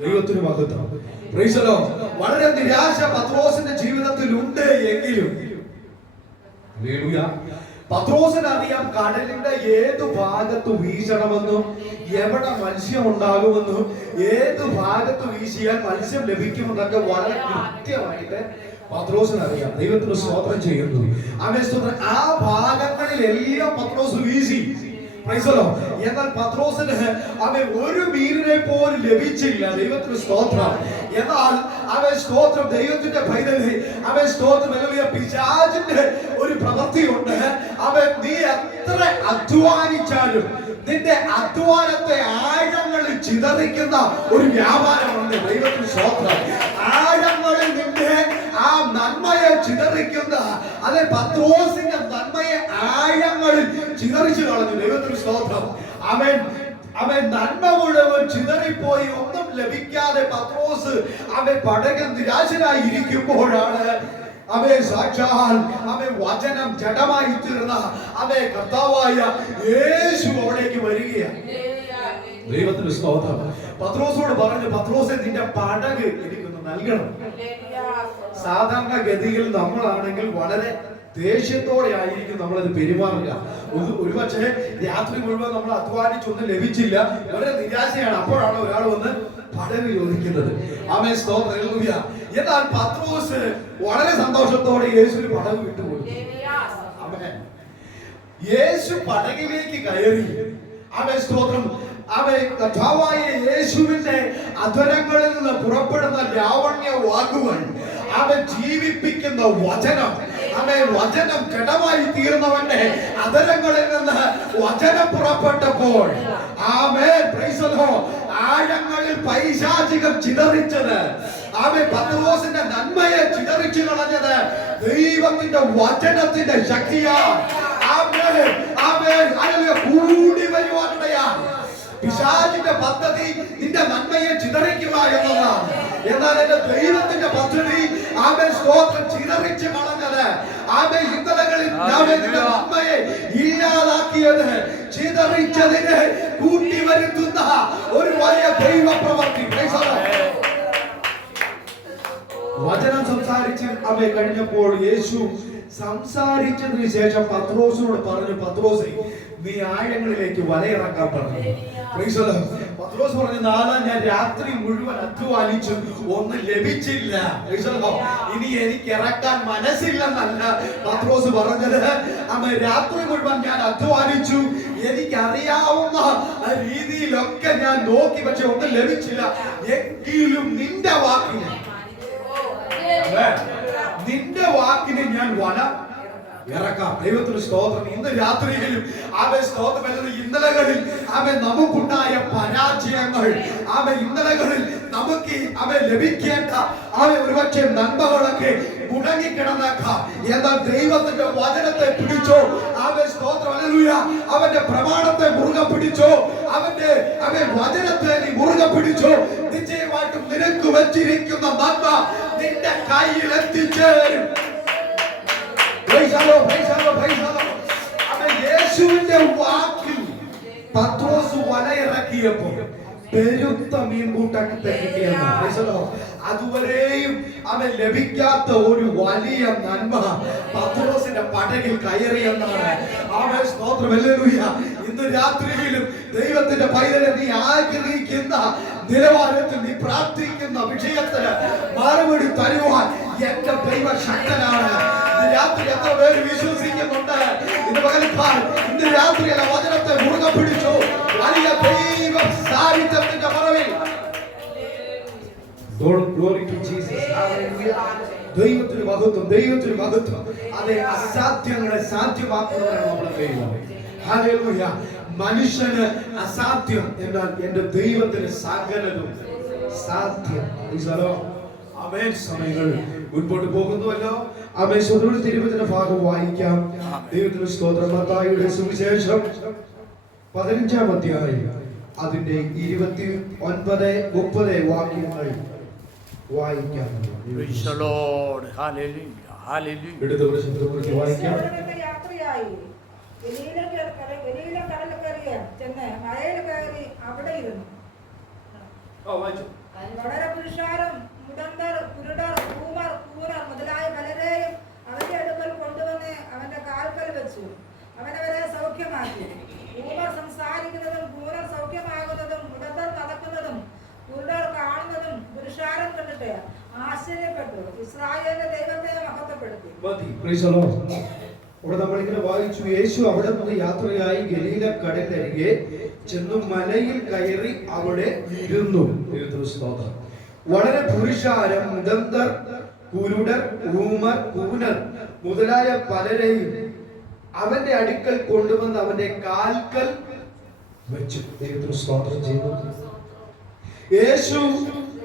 ദൈവത്തിന് മഹത്വം. Price the Lord. വളരെ നിരാശ പത്രോസിന്റെ ജീവിതത്തിൽ ഉണ്ട് എങ്കിലും ഹല്ലേലൂയ, പത്രോസിന് അറിയാം കടലിന്റെ ഏത് ഭാഗത്ത് വീശണമെന്നും എവിടെ മത്സ്യം ഉണ്ടാകുമെന്നും ഏത് ഭാഗത്ത് വീശിയാൽ മത്സ്യം ലഭിക്കുമെന്നൊക്കെ വളരെ കൃത്യമായിട്ട് പത്രോസിന് അറിയാം. ദൈവത്തിന് സ്തോത്രം ചെയ്യുന്നു. അവൻ സ്തോത്രം. ആ ഭാഗങ്ങളിലെല്ലാം പത്രോസ് വീശി. Price the Lord. എന്നാൽ പത്രോസിന് അവൻ ഒരു മീനിനെ പോലും ലഭിച്ചില്ല. ദൈവത്തിന് സ്തോത്രം. എന്നാൽ അവൻ സ്തോത്രം ദൈവത്തിന്റെ പൈതലേ, അവൻ സ്തോത്രം. പിശാചിന്റെ ഒരു പ്രവൃത്തിയുണ്ട്. അവൻ നീ എത്ര അധ്വാനിച്ചാലും നിന്റെ അധ്വാനത്തെ ആഴങ്ങളിൽ ചിതറിക്കുന്ന ഒരു വ്യാപാരമുണ്ട്. ദൈവത്തിന് സ്തോത്രം. ആഴങ്ങളിൽ നിന്റെ ആ നന്മയെ ചിതറിക്കുന്ന അതെ പത്രോസിന്റെ നന്മയെ ആഴങ്ങളിൽ ചിതറിച്ചു കളഞ്ഞു. ദൈവത്തിന് സ്തോത്രം. അവൻ നന്മ മുഴുവൻ ചിതറിപ്പോയി. ഒന്നും ലഭിക്കാതെ പത്രോസ് അവൻ പടകിൽ നിരാശനായി ഇരിക്കുമ്പോഴാണ് അവൻ സാക്ഷാൽ അവൻ വചനം ജഡമായി തീർന്ന അവൻ കർത്താവായ യേശു അവിടേക്ക് വരികയാണ്. ദൈവത്തിന് സ്തോത്രം. പത്രോസോട് പറഞ്ഞു, പത്രോസെ നിന്റെ പടക് എനിക്കൊന്ന് നൽകണം. സാധാരണ ഗതിയിൽ നമ്മളാണെങ്കിൽ വളരെ ദേഷ്യത്തോടെ ആയിരിക്കും നമ്മളത് പെരുമാറുക. ഒരുപക്ഷെ രാത്രി മുഴുവൻ നമ്മൾ അധ്വാനിച്ചൊന്നും ലഭിച്ചില്ല, വളരെ നിരാശയാണ്. അപ്പോഴാണ് ഒരാൾ വന്ന് പടവ് ചോദിക്കുന്നത്. ആമേൻ, സ്തോത്രം, ഹല്ലേലൂയ. എന്നാൽ പത്രോസ് വളരെ സന്തോഷത്തോടെ യേശുവിന് പടവ് വിട്ടുകൊടുത്തു. ആമേൻ. യേശു പടകിലേക്ക് കയറി. ആമേൻ, സ്തോത്രം. അവൻ കർത്താവായ യേശുവിന്റെ അധരങ്ങളിൽ നിന്ന് പുറപ്പെടുന്ന ലാവണ്യ വാക്കുകൾ, അവൻ ജീവിപ്പിക്കുന്ന വചനം, അവൻ വചനം ജഡമായി തീർന്നവന്റെ അധരങ്ങളിൽ നിന്ന് വചനം പുറപ്പെട്ടപ്പോൾ ആമേൻ, പ്രൈസ് ദി ലോർഡ്, ആഴങ്ങളിൽ പൈശാചികം ചിതറിച്ചത്, അവൻ പത്രോസിന്റെ നന്മയെ ചിതറിച്ചു കളഞ്ഞത് ദൈവത്തിന്റെ വചനത്തിന്റെ ശക്തിയാണ്. ആമേൻ, ആമേൻ, ഹല്ലേലൂയ. കൂടി വരുവാനിടയാണ്. പിശാചിന്റെ പദ്ധതി നിന്റെ നന്മയെ ചിതറിക്കുക എന്നതാണ്. എന്നാൽ എന്റെ ദൈവത്തിന്റെ പദ്ധതി ആമേൻ, സ്തോത്രം, ചിതറിച്ച് കളഞ്ഞത്, ആമേൻ, ഇന്നലകളിൽ നിന്റെ നന്മയെ ഇല്ലാതാക്കിയത്, ചിതറിച്ചതിനെ കൂട്ടി വരുത്തുന്ന ഒരു വലിയ ദൈവ പ്രവൃത്തി. വചനം സംസാരിച്ച് അവൻ കഴിഞ്ഞപ്പോൾ യേശു സംസാരിച്ചതിന് ശേഷം പത്രോസിനോട് പറഞ്ഞു, പത്രോസേ നീ ആഴങ്ങളിലേക്ക് വലയിറക്കാൻ പറഞ്ഞു. പത്രോസ് പറഞ്ഞു, ഞാൻ രാത്രി മുഴുവൻ അധ്വാനിച്ചു, ഒന്നും ലഭിച്ചില്ല. ഇനി എനിക്ക് ഇറക്കാൻ മനസ്സില്ലെന്നല്ല പത്രോസ് പറഞ്ഞത്. അവൻ രാത്രി മുഴുവൻ ഞാൻ അധ്വാനിച്ചു, എനിക്കറിയാവുന്ന രീതിയിലൊക്കെ ഞാൻ നോക്കി, പക്ഷെ ഒന്നും ലഭിച്ചില്ല. എങ്കിലും നിന്റെ വാക്കിന് ഞാൻ വല ഇറക്കാം. ദൈവത്തിന് സ്തോത്രം. ഇന്ന് രാത്രിയിലും അവൻ സ്തോത്രം, ഇന്നലകളിൽ അവൻ നമുക്കുണ്ടായ പരാജയങ്ങൾ, അവൻ ഇന്നലകളിൽ നമുക്ക് അവൻ ലഭിക്കേണ്ട അവൻ ഒരുപക്ഷെ നന്മകളൊക്കെ മുടങ്ങിക്കിടന്നേക്കാം. എന്നാൽ ദൈവത്തിന്റെ വചനത്തെ പിടിച്ചോ, അവൻ സ്തോത്രം, ഹല്ലേലൂയ, അവന്റെ പ്രമാണത്തെ മുറുകെ പിടിച്ചോ, അവൻ വചനത്തെ നീ മുറുകെ പിടിച്ചോ, നിശ്ചയമായിട്ടും നിനക്ക് വെച്ചിരിക്കുന്ന നന്മ നിന്റെ കയ്യിൽ എത്തിച്ചേരും. യേശുവിന്റെ വാക്കിൽ പത്രോസ് വലയിറക്കിയപ്പോൾ പെരുത്ത മീൻകൂട്ടത്തെ കിട്ടിയെന്ന്. അതുവരെയും അവൻ ലഭിക്കാത്ത ഒരു വലിയ നന്മ പത്രോസിന്റെ പടകിൽ കയറിയെന്നാണ്. അവൻ സ്തോത്രം, ഹല്ലേലൂയ. ഇന്ന് രാത്രിയിലും ദൈവത്തിന്റെ പൈതലെ നീ ആഗ്രഹിക്കുന്ന നിലവാരത്തിൽ നീ പ്രാർത്ഥിക്കുന്ന വിഷയത്തിന് മറുപടി തരുവാൻ എന്റെ ദൈവ ശക്തനാണ്. ഇന്ന് രാത്രി എത്ര പേര് വിശ്വസിക്കുന്നുണ്ട്? ഇന്ന് പകൽക്കാലം, ഇന്ന് രാത്രി വചനത്തെ മുറുകെ പിടിച്ചു. വലിയ ദൈവ സാന്നിധ്യത്തിന്റെ മറവിൽ ദൈവത്തിന് മഹത്വം, ദൈവത്തിന് മഹത്വം. അതെ, അസാധ്യങ്ങളെ സാധ്യമാക്കുന്നവരാണ് നമ്മുടെ ദൈവം. ഹല്ലേലൂയ. മനുഷ്യന് അസാധ്യം, എന്നാൽ എന്റെ ദൈവത്തിന് സകലതും സാധ്യം. ആമേൻ. സമയങ്ങൾ മുൻപോട്ട് പോകുന്നുവല്ലോ. ആമേൻ. സ്വതന്ത്ര തിരുവചന ഭാഗം വായിക്കാം. ദൈവത്തിന് സ്തോത്രം. മത്തായിയുടെ സുവിശേഷം 15-ാം അധ്യായം അതിന്റെ 29-30 വാക്യങ്ങൾ വായിക്കാം. Praise the Lord. Hallelujah. Hallelujah. ഇടത് വശത്ത് വായിക്കാം. വളരെ പുരുഷാരം, മുടന്തർ, കുരുടർ, ഊമർ, കൂനർ മുതലായ പലരെയും അവന്റെ അടുക്കൽ കൊണ്ടുവന്ന് അവന്റെ കാൽക്കൽ വെച്ചു. അവനവരെ സൗഖ്യമാക്കി. ഊമർ സംസാരിക്കുന്നതും കൂനർ സൗഖ്യമാകുന്നതും മുടന്തർ നടക്കുന്നതും കുരുടർ കാണുന്നതും പുരുഷാരം കണ്ടിട്ട് ആശ്ചര്യപ്പെട്ടു. ഇസ്രായേലിന്റെ ദൈവത്തെ മഹത്വപ്പെടുത്തി. ഇവിടെ നമ്മളിങ്ങനെ വായിച്ചു, യേശു അവിടെ നിന്ന് യാത്രയായി ഗലീല കടലരികെ ചെന്നു മലയിൽ കയറി അവിടെ ഇരുന്നു. സ്തോത്രം. വളരെ പുരുഷാരം, മുടന്തർ, കുരുടർ, ഊമർ, കൂനർ മുതലായ പലരെയും അവന്റെ അടുക്കൽ കൊണ്ടുവന്ന് അവന്റെ കാൽക്കൽ വെച്ചു. ദൈവത്തിന് സ്തോത്രം ചെയ്തു. യേശു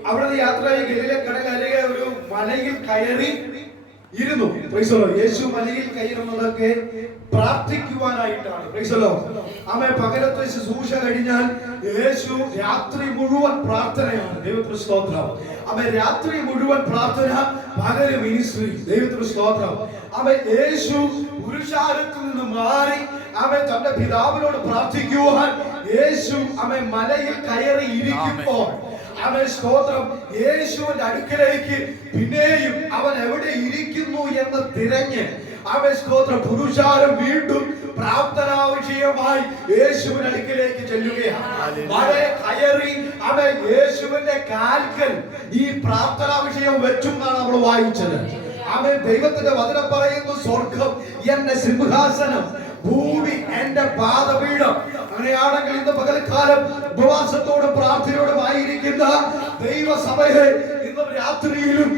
അവിടെ യാത്രയായി ഗലീല കടലരികെ ഒരു മലയിൽ കയറി ഇരുന്നു. യേശു മലയിൽ കയറുന്നതൊക്കെ പ്രാർത്ഥിക്കുവാനായിട്ടാണ്. പകലത്തെ ശുശ്രൂഷ കഴിഞ്ഞാൽ യേശു രാത്രി മുഴുവൻ പ്രാർത്ഥനയാണ്. ദൈവത്തിന് സ്തോത്രം. രാത്രി മുഴുവൻ പ്രാർത്ഥന, പകല് മിനിസ്ട്രി. ദൈവത്തിന് സ്തോത്രം. യേശു പുരുഷാരത്തിൽ നിന്ന് മാറി തന്റെ പിതാവിനോട് പ്രാർത്ഥിക്കുവാൻ യേശു മലയിൽ കയറി ഇരിക്കുമ്പോൾ സ്തോത്രം, യേശുവിന്റെ അടുക്കലേക്ക് പിന്നെയും അവൻ എവിടെ ഇരിക്കുന്നു എന്ന് തിരഞ്ഞ് സ്തോത്രം പുരുഷാരം വീണ്ടും പ്രാർത്ഥനാ വിഷയമായി യേശുവിന്റെ അടുക്കലേക്ക് ചെല്ലുകയാണ്. മലയെ കയറി യേശുവിന്റെ കാൽക്കൽ ഈ പ്രാർത്ഥനാ വിഷയം വെച്ചുകൊണ്ടാണ് നമ്മൾ വായിച്ചത്. ദൈവത്തിന്റെ വചനം പറയുന്നു, സ്വർഗം എന്റെ സിംഹാസനം, ഭൂമി എന്റെ പാദപീഠം. അങ്ങനെയാണെങ്കിൽ ഇന്ന് പകൽക്കാലം ഉപവാസത്തോടും പ്രാർത്ഥനയോടും ആയിരിക്കുന്ന ദൈവസഭയെ ഇന്ന് രാത്രിയിലും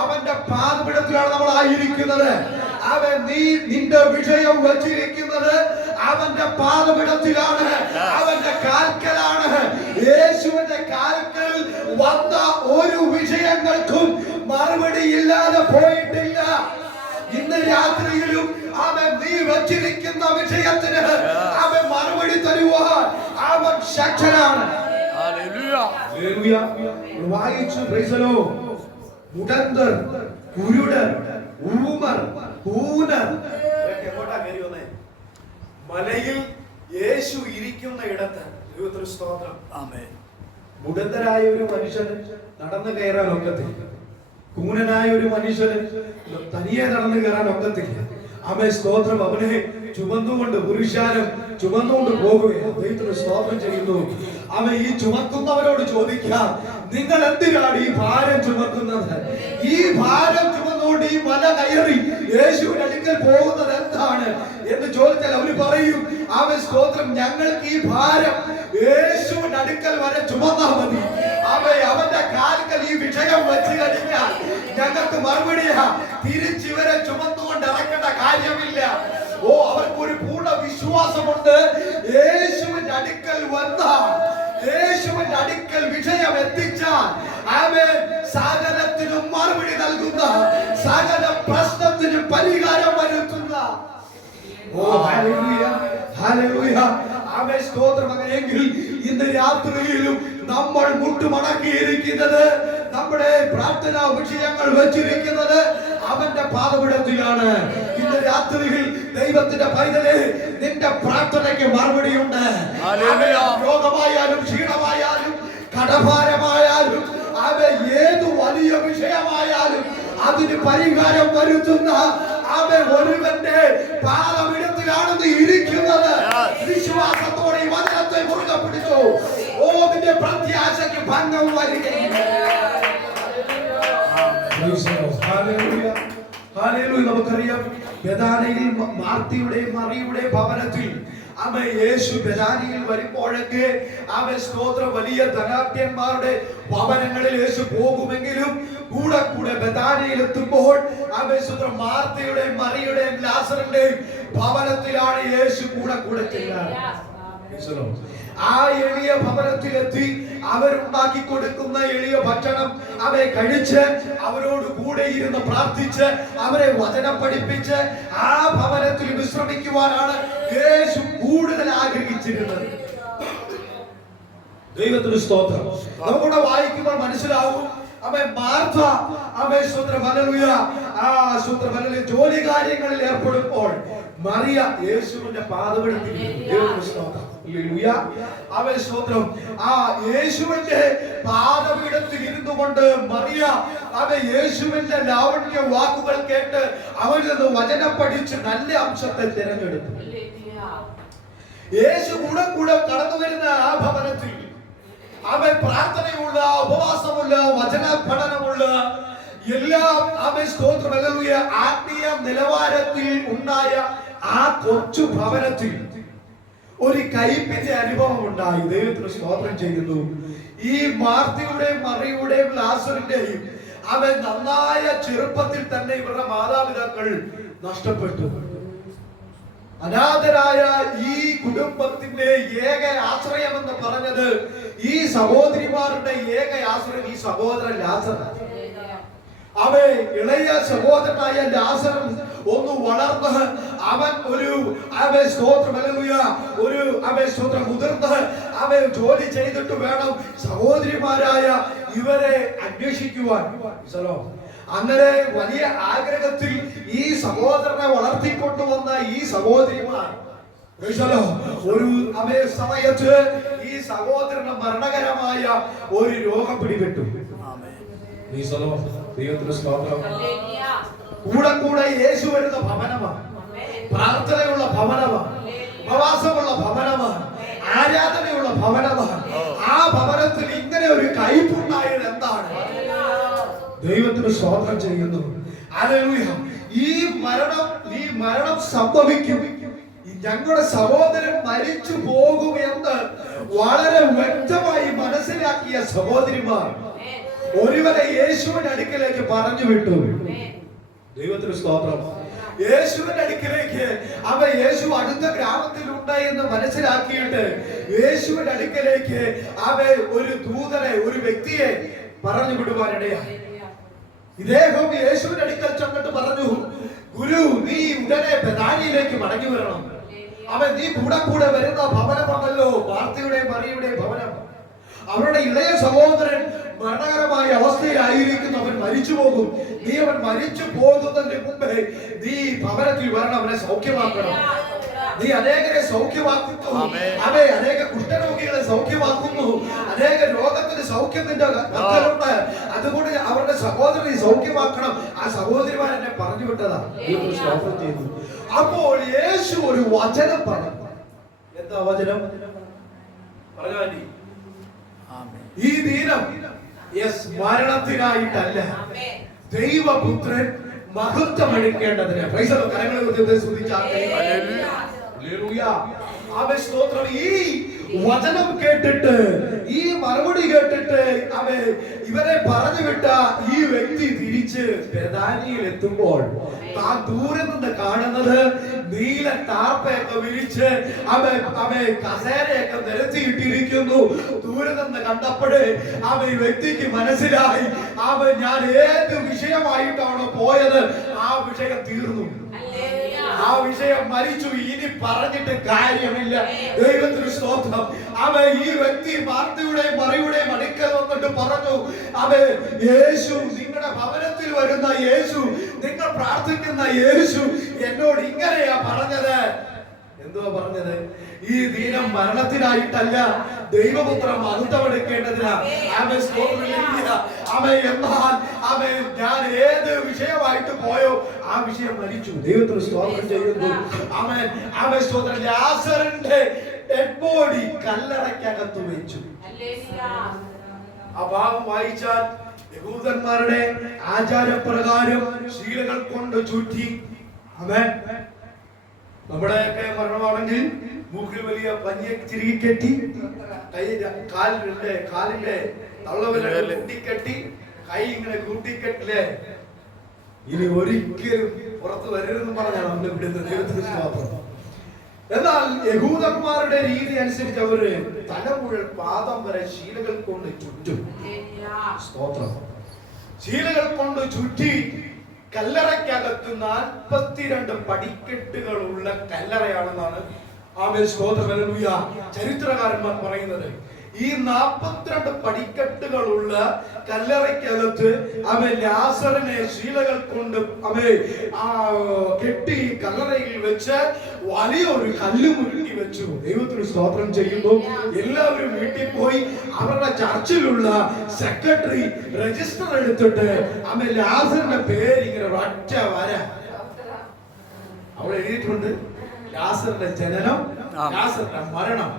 അവന്റെ പാദപീഠത്തിലാണ് നമ്മൾ ആയിരിക്കുന്നത്. നീ നിന്റെ വിഷയം വച്ചിരിക്കുന്നത് അവന്റെ പാദപീഠത്തിലാണ്, അവന്റെ കാൽക്കലാണ്. യേശുവിന്റെ കാൽക്കൽ വന്ന ഒരു വിഷയങ്ങൾക്കും മറുപടി ഇല്ലാതെ പോയിട്ടില്ല. ഇന്ന് രാത്രിയിലും നീ വച്ചിരിക്കുന്ന വിഷയത്തിന് മറുപടി തരുവാൻ അവൻ ശക്തനാണ്. വായിച്ചു. മുടന്തർ, കുരുടർ, ഊമർ, കൂനർ എങ്ങോട്ടാ കയറി വന്നേ? മലയിൽ യേശു ഇരിക്കുന്ന ഇടത്ത്. ദൈവത്തിന് സ്തോത്രം. മുടന്തരായ ഒരു മനുഷ്യന് നടന്നു കയറാൻ ഒക്കത്തില്ല. കൂനനായ ഒരു മനുഷ്യന് തനിയെ നടന്നു കയറാൻ ഒക്കത്തില്ല. സ്തോത്രം. അവനെ ചുമന്നുകൊണ്ട് പുരുഷാരം ചുമന്നുകൊണ്ട് പോകുകയാണ്. ദൈവത്തിന് സ്തോത്രം ചെയ്യുന്നു. ഈ ചുമക്കുന്നവരോട് ചോദിക്കാം, നിങ്ങൾ എന്തിനാണ് ഈ ഭാരം ചുമക്കുന്നത്? ഈ ഭാരം ചുമന്നുകൊണ്ട് ഈ മല കയറി യേശുവിന്റെ അടുക്കൽ പോകുന്നത് എന്താണ് എന്ന് ചോദിച്ചാൽ അവര് പറയും, സ്തോത്രം, ഞങ്ങൾക്ക് ഈ ഭാരം യേശുവിന്റെ അടുക്കൽ വരെ ചുമന്നാ മതി. അവന്റെ കാൽക്കൽ ഈ വിഷയം വെച്ച് കഴിഞ്ഞാൽ ഞങ്ങൾക്ക് മറുപടിയാ. തിരിച്ചിവരെ ചുമന്നുകൊണ്ട് ഇറക്കേണ്ട കാര്യമില്ല. അവർക്ക് ഒരു പൂർണ്ണ വിശ്വാസമുണ്ട്. യേശുവിന്റെ അടുക്കൽ വന്നാൽ, യേശുവിന്റെ അടുക്കൽ വിഷയം എത്തിച്ചാൽ സകലത്തിനും മറുപടി നൽകുന്ന, സകല പ്രശ്നത്തിനും പരിഹാരം വരുത്തുന്ന. സ്തോത്രം. അങ്ങനെയെങ്കിൽ ഇന്ന് രാത്രിയിലും നമ്മൾ മുട്ടുമടക്കിയിരിക്കുന്നത്, നമ്മുടെ പ്രാർത്ഥനാ വിഷയങ്ങൾ വെച്ചിരിക്കുന്നത് അവന്റെ പാദപീഠത്തിലാണ്. ഇന്ന് രാത്രിയിൽ ദൈവത്തിന്റെ പൈതലേ, നിന്റെ പ്രാർത്ഥനയ്ക്ക് മറുപടിയുണ്ട്. രോഗമായാലും ക്ഷീണമായാലും കടഭാരമായാലും ഏതു വലിയ വിഷയമായാലും അതിന് പരിഹാരം വരുത്തുന്ന ഒരുവന്റെ പാദപീഠത്തിലാണെന്ന് ഇരിക്കുന്നത്. വിശ്വാസത്തോടെ ഈ വചനത്തെ മുറുകെ പിടിച്ചു. നിന്റെ പ്രത്യാശയ്ക്ക് ഭംഗം വരികയില്ല. നമുക്കറിയാം, ബെഥാനിയിൽ മാർത്തിയുടെയും മറിയുടെയും ഭവനത്തിൽ യേശു ബെഥാനിയിൽ വരുമ്പോഴൊക്കെ സ്തോത്രം, വലിയ ധനാഢ്യന്മാരുടെ ഭവനങ്ങളിൽ യേശു പോകുമെങ്കിലും കൂടെ കൂടെ ബെഥാനിയിൽ എത്തുമ്പോൾ മാർത്തയുടെയും മറിയുടെയും ലാസറിന്റെയും ഭവനത്തിലാണ് യേശു കൂടെ കൂടെ ചെല്ലാറ്. ആ എളിയ ഭവനത്തിലെത്തി അവരുണ്ടാക്കി കൊടുക്കുന്ന എളിയ ഭക്ഷണം കഴിച്ച് അവരോട് കൂടെ ഇരുന്ന് പ്രാർത്ഥിച്ച് അവരെ വചനം പഠിപ്പിച്ച് ആ ഭവനത്തിൽ വിശ്രമിക്കുവാനാണ് യേശു കൂടുതൽ ആഗ്രഹിച്ചിരുന്നത്. ദൈവത്തിന് സ്തോത്രം. നമുക്കിവിടെ വായിക്കുമ്പോൾ മനസ്സിലാവും, മാർത്ത ജോലി കാര്യങ്ങളിൽ ഏർപ്പെടുമ്പോൾ മറിയ യേശുവിന്റെ പാദപീഠത്തിൽ. ദൈവത്തിന് സ്തോത്രം. ഹല്ലേലൂയ. ആമേൻ സ്തോത്രം. ആ യേശുവിന്റെ പാദപീഠത്തിൽ ഇരുന്നു കൊണ്ട് മറിയ ആമേൻ യേശുവിന്റെ ലാവണ്യ വാക്കുകൾ കേട്ട് അവരിൽ നിന്ന് വചനം പഠിച്ച് നല്ല അംശത്തെ തിരഞ്ഞെടുത്തു. യേശു കൂടെ കടന്നു വരുന്ന ആ ഭവനത്തിൽ അവൻ പ്രാർത്ഥനയുള്ള, ഉപവാസമുള്ള, വചന പഠനമുള്ള എല്ലാം അവൻ സ്തോത്രം ഹല്ലേലൂയ ആത്മീയ നിലവാരത്തിൽ ഉണ്ടായ ആ കൊച്ചു ഭവനത്തിൽ ഒരു കയ്പിന്റെ അനുഭവം ഉണ്ടായി. ദൈവത്തിന് സ്തോത്രം ചെയ്യുന്നു. ഈ മാർത്തയുടെയും മറിയുടെയും ലാസറിന്റെയും അവൻ നന്നായ ചെറുപ്പത്തിൽ തന്നെ ഇവരുടെ മാതാപിതാക്കൾ നഷ്ടപ്പെട്ടു. അനാഥരായ ഈ കുടുംബത്തിന്റെ ഏക ആശ്രയം എന്ന് പറഞ്ഞത് ഈ സഹോദരിമാരുടെ ഏക ആശ്രയം ഈ സഹോദരൻ ലാസറാണ്. അവൻ ഇളയ സഹോദരനായ ലാസറൻ ഒന്ന് വളർന്ന് അവൻ അവൻ സ്തോത്രം ഹല്ലേലൂയ അവൻ സ്തോത്രം മുതിർന്ന് അവൻ ജോലി ചെയ്തിട്ട് വേണം സഹോദരിമാരായ ഇവരെ അന്വേഷിക്കുവാൻ. അങ്ങനെ വലിയ ആഗ്രഹത്തിൽ ഈ സഹോദരനെ വളർത്തിക്കൊണ്ടുവന്ന ഈ സഹോദരിമാർ ഒരു സമയത്ത് ഈ സഹോദരന് മരണകരമായ ഒരു രോഗം പിടിപെട്ടു. കൂടെ യേശു വരുന്ന ഭവനമാണ്, പ്രാർത്ഥനയുള്ള ഭവനമാണ്, ഉപവാസമുള്ള ഭവനമാണ്, ആരാധനയുള്ള ഭവനമാണ്. ആ ഭവനത്തിൽ ഇങ്ങനെ ഒരു കയ്പുണ്ടായത് എന്താണ്? ദൈവത്തിന് സ്തോത്രം ചെയ്യുന്നു. ഹല്ലേലൂയ. ഈ മരണം സംഭവിക്കും, ഞങ്ങളുടെ സഹോദരൻ മരിച്ചു പോകുമെന്ന് വളരെ വ്യക്തമായി മനസ്സിലാക്കിയ സഹോദരിമാർ ഒരുവനെ യേശുവിന്റെ അടുക്കലേക്ക് പറഞ്ഞു വിട്ടു. ദൈവത്തിന് സ്തോത്രം. യേശുവിന്റെ അടുക്കലേക്ക് യേശു അടുത്ത ഗ്രാമത്തിലുണ്ട് എന്ന് മനസ്സിലാക്കിയിട്ട് യേശുവിന്റെ അടുക്കലേക്ക് ഒരു ദൂതനെ, ഒരു വ്യക്തിയെ പറഞ്ഞു വിടുവാനിടയായി. ഇദ്ദേഹം യേശുവിന്റെ അടുക്കൽ ചെന്നിട്ട് പറഞ്ഞു, ഗുരു, നീ ഉടനെ ബഥാനിയിലേക്ക് മടങ്ങി വരണം. നീ കൂടെ വരുന്ന ഭവനമാണല്ലോ മാർത്തയുടെയും മറിയയുടെയും ഭവനം. അവരുടെ ഇളയ സഹോദരൻ മരണകരമായ അവസ്ഥയിലായിരിക്കുന്നു, അവൻ മരിച്ചു പോകും. നീ അവൻ മരിച്ചു പോകുന്നതിന് മുമ്പേ നീ ഭവനത്തിൽ വരണം, അവനെ സൗഖ്യമാക്കണം. നീ അനേകരെ സൗഖ്യമാക്കുന്നു, അനേക കുഷ്ഠരോഗികളെ സൗഖ്യമാക്കുന്നു, അനേക രോഗത്തിന് സൗഖ്യത്തിന്റെ കത്തലുണ്ട്. അതുകൊണ്ട് അവരുടെ സഹോദരനെ സൗഖ്യമാക്കണം. ആ സഹോദരിമാർ എന്നെ പറഞ്ഞു വിട്ടതാ. അപ്പോൾ യേശു ഒരു വചനം പറഞ്ഞു. എന്താ വചനം? പറഞ്ഞു, ഈ ദിനം മരണത്തിനായിട്ടല്ല, ദൈവപുത്രൻ മഹത്വം എടുക്കേണ്ടതിന്. ഈ വചനം കേട്ടിട്ട്, ഈ മറുപടി കേട്ടിട്ട് ഇവരെ പറഞ്ഞു വിട്ട ഈ വ്യക്തി തിരിച്ച് ബഥാനിയിൽ എത്തുമ്പോൾ താൻ ദൂരെ നിന്ന് കാണുന്നത് നീല ടാർപ്പയൊക്കെ വിരിച്ച് കസേരയൊക്കെ നിരത്തിയിട്ടിരിക്കുന്നു. ദൂരെ നിന്ന് കണ്ടപ്പോഴേ ഈ വ്യക്തിക്ക് മനസ്സിലായി ഞാൻ ഏത് വിഷയമായിട്ടാണോ പോയത് ആ വിഷയം തീർന്നു, ആ വിഷയം മരിച്ചു, ഇനി പറഞ്ഞിട്ട് കാര്യമില്ല. ദൈവത്തിന് സ്തോത്രം. ഈ വ്യക്തി മാർത്തയുടെയും മറിയുടെയും അടുക്കൽ വന്നിട്ട് പറഞ്ഞു, യേശു, നിങ്ങളുടെ ഭവനത്തിൽ വരുന്ന യേശു, നിങ്ങൾ പ്രാർത്ഥിക്കുന്ന യേശു എന്നോട് ഇങ്ങനെയാ പറഞ്ഞത്. എന്തുവാ പറഞ്ഞത്? ഈ ദിനം മരണത്തിനായിട്ടല്ല, ദൈവപുത്രൻ മഹത്വമെടുക്കേണ്ടതിനാ. എന്നാൽ ഞാൻ ഏത് വിഷയമായിട്ട് പോയോ ആ വിഷയം മരിച്ചു. ദൈവത്തിന് സ്തോത്രം ചെയ്യുന്നു. സ്തോത്രം. ലാസറിന്റെ ഡെഡ് ബോഡി കല്ലറയ്ക്കകത്ത് വെച്ചു. ആ ഭാഗം വായിച്ചാൽ യഹൂദന്മാരുടെ ആചാരപ്രകാരം ശീലകൾ കൊണ്ട് ചുറ്റി. നമ്മുടെയൊക്കെ മരണമാണെങ്കിൽ മൂക്കിൽ വലിയ പഞ്ഞിയെ തിരികെ കെട്ടി, കാലിന്റെ തള്ളവിരൽ കൂട്ടിക്കെട്ടി, കൈ ഇങ്ങനെ കൂട്ടിക്കെട്ടില്ലേ, ഇനി ഒരിക്കലും പുറത്ത് വരരുതെന്ന് പറഞ്ഞാണ് നമ്മൾ ഇവിടുന്ന്. ദൈവത്തിന് സ്തോത്രം. എന്നാൽ യഹൂദന്മാരുടെ രീതി അനുസരിച്ച് അവര് തലമുഴൽ പാദം വരെ ശീലകൾ കൊണ്ട് ചുറ്റും. സ്തോത്രം. ശീലകൾ കൊണ്ട് ചുറ്റി കല്ലറയ്ക്കകത്ത് 42 പടിക്കെട്ടുകളുള്ള കല്ലറയാണെന്നാണ് സ്തോത്രം ചരിത്രകാരന്മാർ പറയുന്നത്. ഈ 42 പടിക്കെട്ടുകളുള്ള കല്ലറയ്ക്കകത്ത് അവൻ ലാസറിനെ ശീലകൾ കൊണ്ട് കെട്ടി കല്ലറയിൽ വെച്ച് വലിയൊരു കല്ല് മുരുക്കി വെച്ചു. ദൈവത്തിന് സ്തോത്രം ചെയ്യുന്നു. എല്ലാവരും വീട്ടിൽ പോയി അവരുടെ ചർച്ചിലുള്ള സെക്രട്ടറി രജിസ്റ്റർ എടുത്തിട്ട് അവൻ ലാസറിന്റെ പേര് ഇങ്ങനെ ഒറ്റ വര അവിടെ എഴുതിയിട്ടുണ്ട്. ലാസറിന്റെ ജനനം, ലാസറിന്റെ മരണം,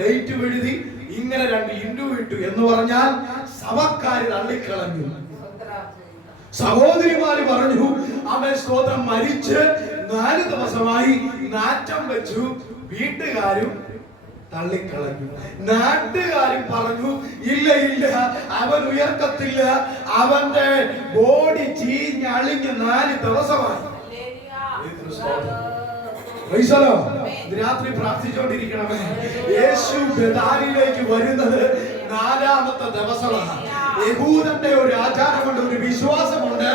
ഡേറ്റ് എഴുതി ഇങ്ങനെ 2 ഇൻഡു ഇട്ടു എന്ന് പറഞ്ഞാൽ സഭക്കാര് തള്ളിക്കളഞ്ഞു. സഹോദരിമാര് പറഞ്ഞു സ്തോത്രം മരിച്ച് 4 ദിവസമായി നാറ്റം വെച്ചു. വീട്ടുകാരും തള്ളിക്കളഞ്ഞു. നാട്ടുകാരും പറഞ്ഞു ഇല്ല ഇല്ല, അവൻ ഉയർക്കത്തില്ല, അവന്റെ ബോഡി ചീഞ്ഞളിഞ്ഞ് 4 ദിവസമായി. രാത്രി പ്രാർത്ഥിച്ചുകൊണ്ടിരിക്കണമേ. യേശു ബെഥാനിലേക്ക് വരുന്നത് 4ാമത്തെ ദിവസമാണ്. യഹൂദന്റെ ഒരു ആചാരമുണ്ട്, ഒരു വിശ്വാസമുണ്ട്.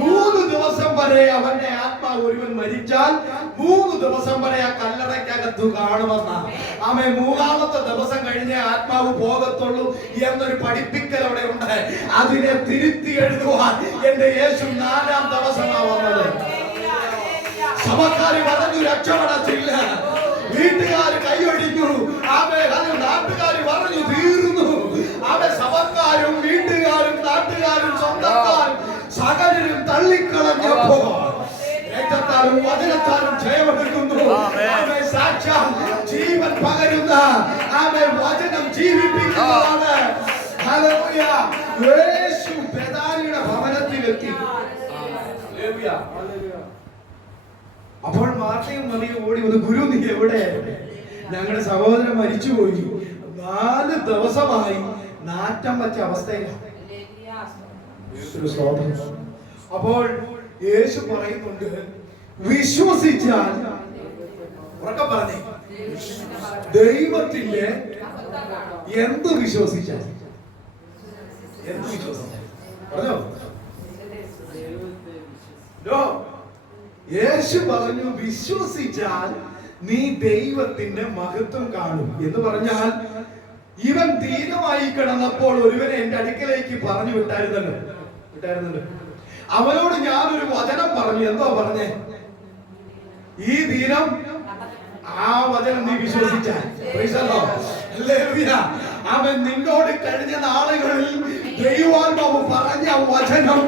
3 ദിവസം വരെ അവന്റെ ആത്മാവ് ഒരുവൻ മരിച്ചാൽ 3 ദിവസം വരെ ആ കല്ലറയ്ക്കകത്ത് കാണുമെന്ന 3ാമത്തെ ദിവസം കഴിഞ്ഞേ ആത്മാവ് പോകത്തുള്ളൂ എന്നൊരു പഠിപ്പിക്കൽ അവിടെ ഉണ്ട്. അതിനെ തിരുത്തി എഴുതുവാൻ എന്റെ യേശു 4ാം ദിവസമാണ് വന്നത്. സഭക്കാര് പറഞ്ഞു രക്ഷപ്പെടത്തില്ല, വീട്ടുകാര് കൈയൊഴിഞ്ഞു, നാട്ടുകാര് പറഞ്ഞു തീർന്നു. സഭക്കാരും വീട്ടുകാരും നാട്ടുകാരും സ്വന്തക്കാരും സകലരും തള്ളിക്കളഞ്ഞപ്പോ രക്തത്താലും വചനത്താലും ജയമെടുക്കുന്നു. സാക്ഷാൽ ജീവൻ പകരുന്ന വചനം ജീവിപ്പിക്കുന്നതാണ്. യേശു ബെഥാനിയുടെ ഭവനത്തിലെത്തി. അപ്പോൾ മാർത്തയും മറിയും ഓടി വന്നു, ഗുരു നീ എവിടെ? ഞങ്ങളുടെ സഹോദരൻ മരിച്ചുപോയി, 4 ദിവസമായി നാറ്റം വച്ച അവസ്ഥയിലാണ്. അപ്പോൾ യേശു പറയുന്നുണ്ട്, വിശ്വസിച്ചാൽ, ഉറക്കെ പറഞ്ഞേ, ദൈവത്തിന്റെ എന്ത് വിശ്വസിച്ചാൽ, എന്ത് വിശ്വസിച്ചാൽ പറഞ്ഞോ. യേശു പറഞ്ഞു വിശ്വസിച്ചാൽ നീ ദൈവത്തിന്റെ മഹത്വം കാണും എന്ന് പറഞ്ഞാൽ, ഇവൻ ദീനമായി കിടന്നപ്പോൾ ഒരുവനെ എന്റെ അടുക്കലേക്ക് പറഞ്ഞു വിട്ടായിരുന്നല്ലോ. അവനോട് ഞാനൊരു വചനം പറഞ്ഞു. എന്തോ പറഞ്ഞേ? ഈ ദീനം, ആ വചനം നീ വിശ്വസിച്ചാൽ, അവൻ നിന്നോട് കഴിഞ്ഞ നാളുകളിൽ ദൈവാത്മാവ് പറഞ്ഞ വചനം,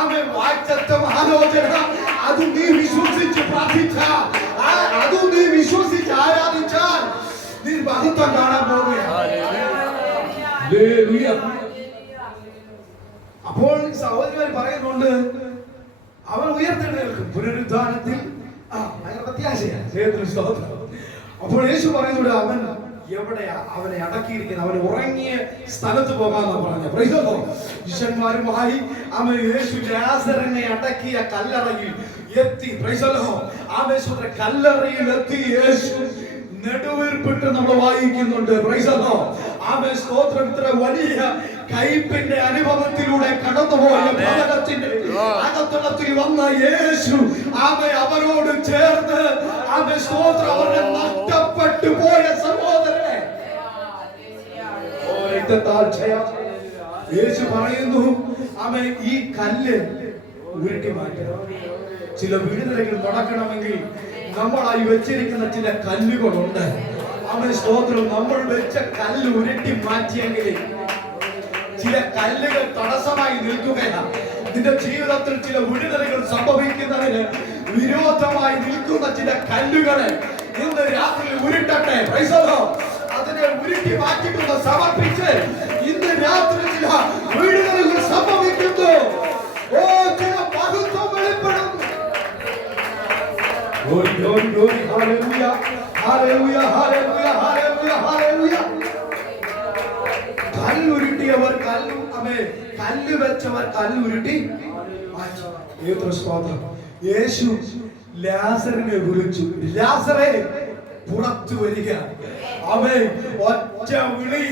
അവൻ വാക്തത്വം, ആലോചന, അത് നീ വിശ്വസിച്ച് പ്രാർത്ഥിച്ചാൽ, അത് നീ വിശ്വസിച്ച് ആരാധിച്ചാൽ നീ മഹത്വം കാണാൻ പോവുകയാണ്. അപ്പോൾ സഹോദരന്മാർ പറയുന്നുണ്ട്, അവൻ ഉയർത്തെഴുന്നേൽക്കും പുനരുദ്ധാനത്തിൽ. അപ്പോൾ യേശു പറയുന്നുണ്ട്, അവൻ എവിടെയാ അവനെ അടക്കിയിരിക്കുന്നത്? അവൻ ഉറങ്ങിയ സ്ഥലത്ത് പോകാമെന്ന് പറഞ്ഞു. ശിഷ്യന്മാരുമായി അവൻ യേശു ലാസറിനെ അടക്കിയ കല്ലറയിൽ എത്തി. കല്ലറയിൽ എത്തി യേശു നെടുവീർപ്പിട്ട് നമ്മൾ വായിക്കുന്നുണ്ട്. സ്തോത്രം. ഇത്ര വലിയ കയ്പിന്റെ അനുഭവത്തിലൂടെ കടന്നുപോയ ഭവനത്തിന്റെ അകത്തളത്തിൽ വന്ന യേശു അവരോട് ചേർന്ന് സ്തോത്രം അവരുടെ നഷ്ടപ്പെട്ടു പോയ സഹോദരനെ യേശു പറയുന്നു, ഈ കല്ല് ഉരുട്ടി മാറ്റണം. ചില വിടുതലുകൾ നടക്കണമെങ്കിൽ നമ്മളായി വെച്ചിരിക്കുന്ന ചില കല്ലുകളുണ്ട്. സ്തോത്രം. നമ്മൾ വെച്ച കല്ല് ഉരുട്ടി മാറ്റിയെങ്കിൽ ചില കല്ലുകൾ തടസ്സമായി നിൽക്കുകയാണ്. നിന്റെ ജീവിതത്തിൽ ചില വിടുതലുകൾ സംഭവിക്കുന്നതിന് വിരോധമായി നിൽക്കുന്ന ചില കല്ലുകളെ ഇന്ന് രാത്രി ഉരുട്ടട്ടെ. അതിനെ ഉരുട്ടി മാറ്റിക്കൊണ്ട് സമർപ്പിച്ച് ഇന്ന് രാത്രി ചില വിടുതലുകൾ സംഭവിക്കുന്നു. ചില മഹത്വം വെളിപ്പെടുന്നു. കല്ലുരുട്ടിയവർ കല്ല് വെച്ചവർ കല്ലുരുട്ടി മാറ്റി. യേശു ലാസറിനെ വിളിച്ചു, ലാസറേ പുറത്തു വരിക. ഒറ്റ വിളി.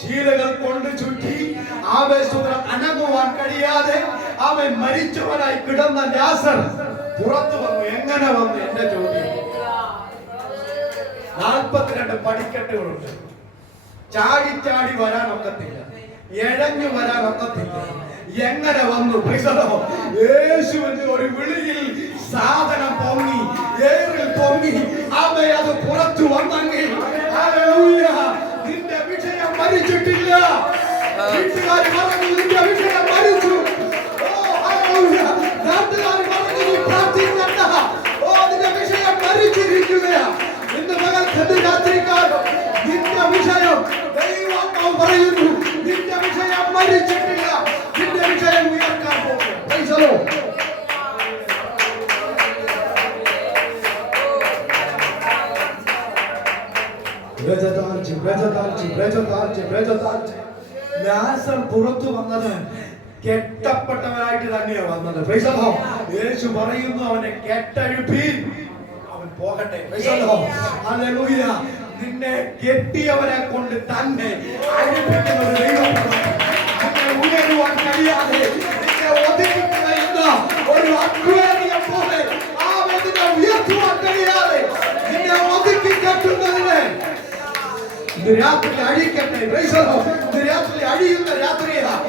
ശീലകൾ കൊണ്ട് ചുറ്റി അനങ്ങുവാൻ കഴിയാതെ അവൻ മരിച്ചവനായി കിടന്ന ലാസർ പുറത്തു വന്നു. എങ്ങനെ വന്നു? എന്റെ ചോദ്യം. 42 പടിക്കെട്ടുകളുണ്ട്. ചാടി ചാടി വരാൻ ഒക്കത്തില്ല, എഴഞ്ഞു വരാൻ ഒക്കത്തില്ല. എങ്ങനെ വന്നു? യേശുവിന്റെ ഒരു വിളിയിൽ സാധനം പൊങ്ങി, ഏറിൽ പൊങ്ങി. അവയെ അത് പുറത്തു വന്നെങ്കിൽ ഹല്ലേലൂയ, നിന്റെ വിഷയം മരിച്ചിട്ടില്ല. വീട്ടുകാർ പറഞ്ഞു നിന്റെ വിഷയം മരിച്ചു. ഓ ഹല്ലേലൂയ, നാട്ടുകാർ പറഞ്ഞു നീ പ്രാർത്ഥിക്കണ്ട. ഓ നിന്റെ വിഷയം മരിച്ചിരിക്കുകയാ. ഇന്ന് പകൽ രാത്രിക്കാലം നിന്റെ വിഷയം ദൈവം പറയുന്നു, നിന്റെ വിഷയം മരിച്ചിട്ടില്ല, നിന്റെ വിഷയം ഉയർക്കാൻ പോകുന്നു. Price the Lord. ലാസർ പുറത്തു വന്നത് കെട്ടപ്പെട്ടവരായിട്ട് തന്നെയാണ് വന്നത്. Price the Lord. യേശു പറയുന്നു അവനെ കെട്ടഴിപ്പീൻ, അവൻ പോകട്ടെ. Price the Lord. ഹല്ലേലൂയ. നിന്നെ കെട്ടിയവരെ കൊണ്ട് തന്നെ അഴിപ്പിക്കുന്ന ഒരു ദൈവമാണ്. നിന്നെ ഉയരുവാൻ കഴിയാതെ നിന്നെ ഒതുക്കിക്കളയുന്ന ഒരു അക്വേറിയം പോലെ നിന്നെ ഉയർത്തുവാൻ കഴിയാതെ നിന്നെ ഒതുക്കി കെട്ടുന്നതിന് ഇന്ന് രാത്രി അഴിക്കട്ടെ. Price the Lord. ഇന്ന് രാത്രി അഴിയുന്ന രാത്രിയാണ്.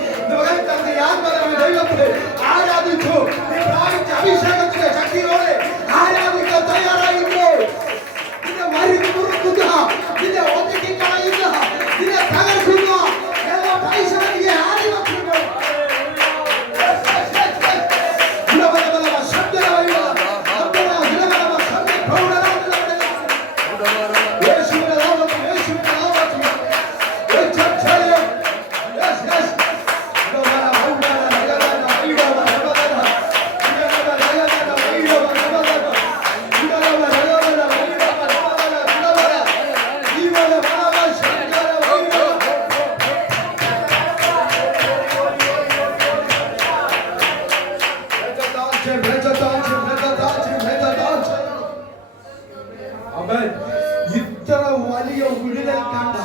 ദൈവത്തെ ആരാധിച്ചു, നീ പ്രാപിച്ച അഭിഷേകത്തിന്റെ ശക്തിയോടെ ആരാധിക്കാൻ തയ്യാറായിരുന്നു. നിന്നെ മരുന്ന് മുറുക്കുന്ന, നിന്നെ ഒതുക്കി കളയുന്ന, നിന്നെ തകർക്കുന്ന എല്ലാ പൈസ നൽകിയ ആധിപത്യങ്ങൾ ഇത്ര വലിയ വിടുതൽ കണ്ട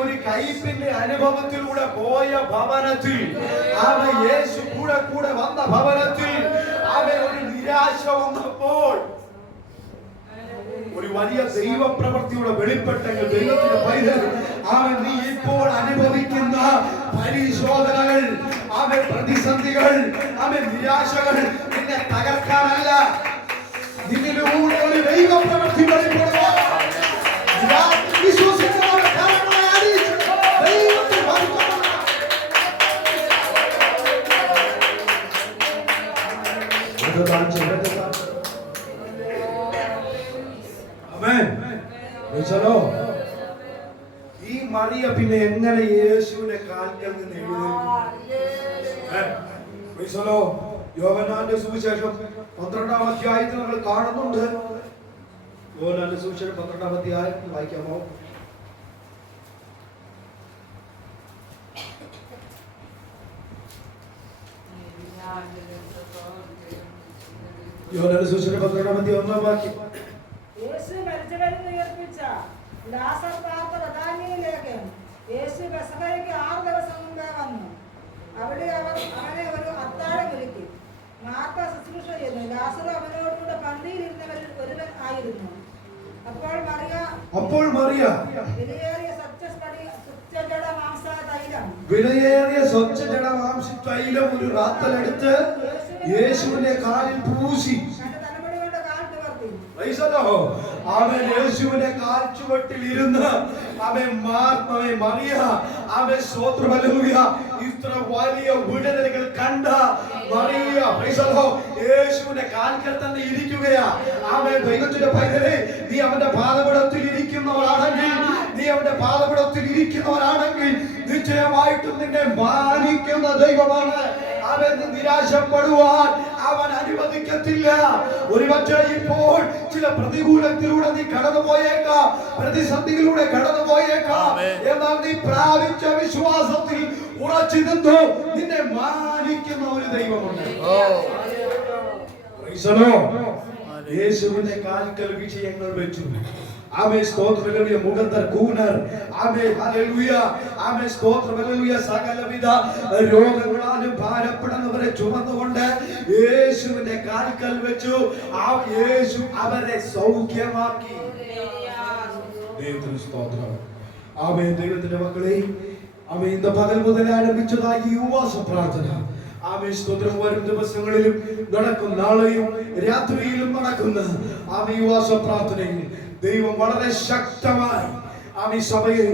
ഒരു കൈപ്പിന്റെ അനുഭവത്തിലൂടെ പോയ ഭവനത്തിൽ യേശു കൂടെ വന്ന ഭവനത്തിൽ ഒരു നിരാശ വന്നപ്പോൾ ഒരു വലിയ ദൈവപ്രവൃത്തിയുടെ വെളിപ്പെട്ടെങ്കിൽ ദൈവത്തിന്റെ പൈതൽ നീ ഇപ്പോൾ അനുഭവിക്കുന്ന പരിശോധനകൾ, പ്രതിസന്ധികൾ, നിരാശകൾ നിന്നെ തകർക്കാനല്ല, നിന്നിലൂടെ ഒരു ദൈവപ്രവൃത്തി വെളിപ്പെടുവാൻ വിശ്വസിക്കുന്നവരെ കാരണമായി ദൈവത്തെ മഹത്വം. ഈ മറിയ പിന്നെ എങ്ങനെ യേശുവിന്റെ കാൽക്കൽ നിന്ന് എഴുന്നേൽക്കും? യോഹന്നാന്റെ സുവിശേഷം 12-ാം അധ്യായത്തിൽ നമ്മൾ കാണുന്നുണ്ട്. യോഹന്നാന്റെ സുവിശേഷം 12-ാം അധ്യായം വായിക്കാമോ? യോഹന്നാന്റെ സുവിശേഷം 12-ാം അധ്യായം 1-ാം വാക്യം. യേശു മരിച്ചവരിൽ നിന്ന് ഉയർപ്പിച്ച ലാസർ പാർത്ത ബഥാനിയയിലേക്ക് യേശു പെസഹയ്ക്ക് 6 ദിവസം മുമ്പേ വന്നു. അവിടെ അവനെ ഒരു അത്താഴം ഒരുക്കി. മാർത്ത ശുശ്രൂഷ ചെയ്യുന്നു. ലാസർ അവനോടുകൂടെ പന്തിയിലിരുന്നവരിൽ ഒരുവൻ ആയിരുന്നു. അപ്പോൾ മറിയ വിലയേറിയ സ്വച്ഛജടമാംസ തൈലം ഒരു റാത്തലെടുത്ത് യേശുവിന്റെ കാലിൽ പൂശി അവൻ യേശുവിന്റെ കാൽ ചുവട്ടിൽ ഇരുന്ന് മറിയ ഇത്ര വലിയ വിടുതലുകൾ കണ്ട മറിയ യേശുവിന്റെ കാൽക്കൽ തന്നെ ഇരിക്കുകയാ. ദൈവത്തിന്റെ പൈതലേ, നീ അവന്റെ പാദപീഠത്തിൽ ഇരിക്കുന്നവരാണെങ്കിൽ നിശ്ചയമായിട്ടും നിന്നെ മാനിക്കുന്ന ദൈവമാണ്. അവൻ നിരാശപ്പെടുവാൻ അവൻ അനുവദിക്കത്തില്ല. ഒരുപക്ഷെ ഇപ്പോൾ ചില പ്രതികൂലത്തിലൂടെ നീ കടന്നുപോയേക്കാം, പ്രതിസന്ധികളിലൂടെ കടന്നുപോയേക്കാം. എന്നാൽ നീ പ്രാപിച്ച വിശ്വാസത്തിൽ ഉറച്ചു നിന്നു നിന്നെ മാനിക്കുന്ന ഒരു ദൈവമുണ്ട്. യേശുവിന്റെ കാൽക്കൽ വിഷയങ്ങൾ വെച്ചു. സകലവിധ രോഗങ്ങളാലും ഭാരപ്പെടുന്നവരെ ചുമന്നുകൊണ്ട് യേശുവിന്റെ കാൽക്കൽ വെച്ചു. യേശു അവരെ സൗഖ്യമാക്കി. ദൈവത്തിന് സ്തോത്രം. ആമേൻ. ദൈവത്തിന്റെ മക്കളെ, ആമേൻ, ഇന്ന് പകൽ മുതൽ ആരംഭിച്ചതായി ഈ ഉപവാസ പ്രാർത്ഥന, ആമേൻ, സ്തോത്രം, വരും ദിവസങ്ങളിലും നടക്കും, നാളെയും രാത്രിയിലും നടക്കുന്ന ആമേൻ ഉപവാസ പ്രാർത്ഥനയിൽ ദൈവം വളരെ ശക്തമായി ആമേൻ സഭയെ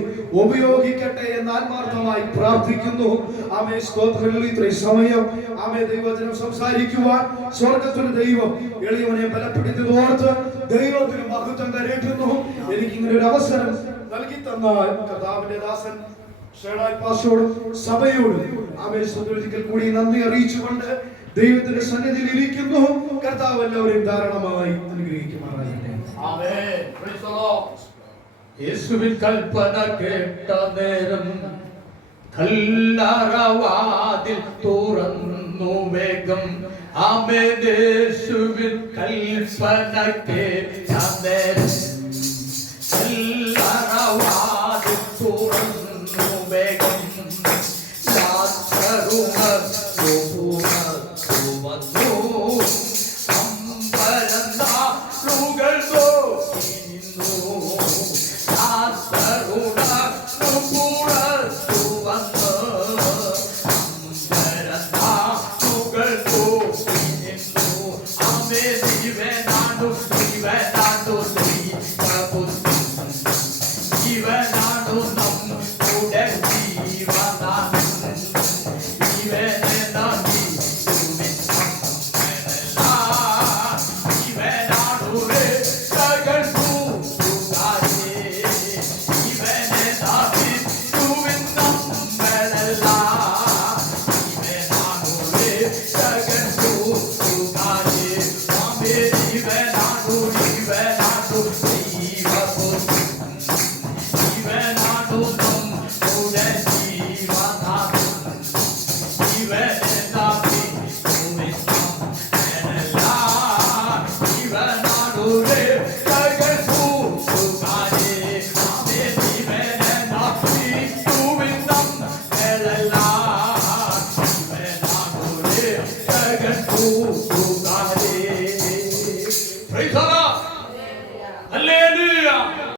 ഉപയോഗിക്കട്ടെ എന്ന് ആത്മാർത്ഥമായി പ്രാർത്ഥിക്കുന്നു. ആമേൻ, സ്തോത്രങ്ങളിൽ ഇത്രയും സമയം ആമേൻ ദൈവവചനം സംസാരിക്കുവാൻ സ്വർഗ്ഗത്തിന് ദൈവം എളിയവനെ ബലപ്പെടുത്തി ഓർത്ത് ദൈവത്തിന് മഹത്വം കരേറ്റുന്നു. എനിക്ക് ഇങ്ങനെ ഒരു അവസരം നൽകി തന്ന കർത്താവിന്റെ ദാസൻ ഷേണായി പാസ്റ്ററോടും സഭയോടും ആമേൻ ഒരിക്കൽ കൂടി നന്ദി അറിയിച്ചുകൊണ്ട് ദൈവത്തിന്റെ സന്നിധിയിൽ ഇരിക്കുന്നു. കർത്താവ് എല്ലാവരെയും ധാരാളമായി അനുഗ്രഹിക്കുമാറാകട്ടെ. ആമേൻ. Praise the Lord. യേശുവിൻ കൽപ്പന കേട്ട നേരം കല്ലറവാതിൽ തുറന്നു വേഗം. ആമേൻ. യേശുവിൻ കൽപ്പന കേട്ട നേരം കല്ലറവാതിൽ തുറന്നു വേഗം. Praise the Lord.